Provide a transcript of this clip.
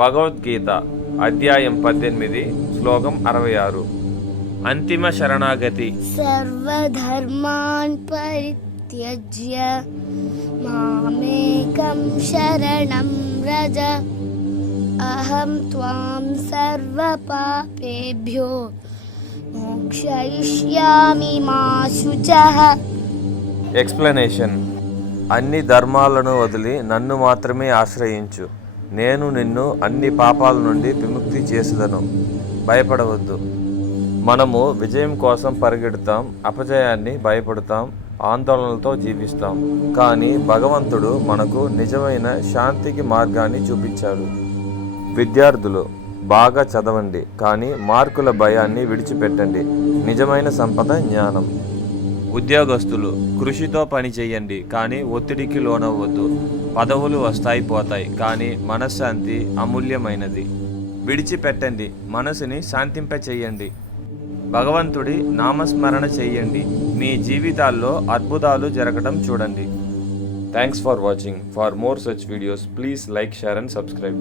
భగవద్గీత అధ్యాయం 18 శ్లోకం 66. అంతిమ శరణాగతి. సర్వధర్మాన్ పరిత్యజ్య మామేకం శరణం వ్రజ అహం త్వాం సర్వపాపేభ్యో మోక్షయిష్యామి మా శుచః. ఎక్స్ప్లెనేషన్. అన్ని ధర్మాలను వదిలి నన్ను మాత్రమే ఆశ్రయించు, నేను నిన్ను అన్ని పాపాల నుండి విముక్తి చేసేదను. భయపడవద్దు. మనము విజయం కోసం పరిగెడతాం, అపజయాన్ని భయపడతాం, ఆందోళనలతో జీవిస్తాం. కానీ భగవంతుడు మనకు నిజమైన శాంతికి మార్గాన్ని చూపించాడు. విద్యార్థులు బాగా చదవండి, కానీ మార్కుల భయాన్ని విడిచిపెట్టండి. నిజమైన సంపద జ్ఞానం. ఉద్యోగస్తులు కృషితో పని చేయండి, కానీ ఒత్తిడికి లోనవ్వద్దు. పదవులు వస్తాయి పోతాయి, కానీ మనశ్శాంతి అమూల్యమైనది. విడిచిపెట్టండి, మనసుని శాంతింపచేయండి. భగవంతుడి నామస్మరణ చేయండి, మీ జీవితాల్లో అద్భుతాలు జరగడం చూడండి. Thanks for watching. For more such videos please like, share and subscribe.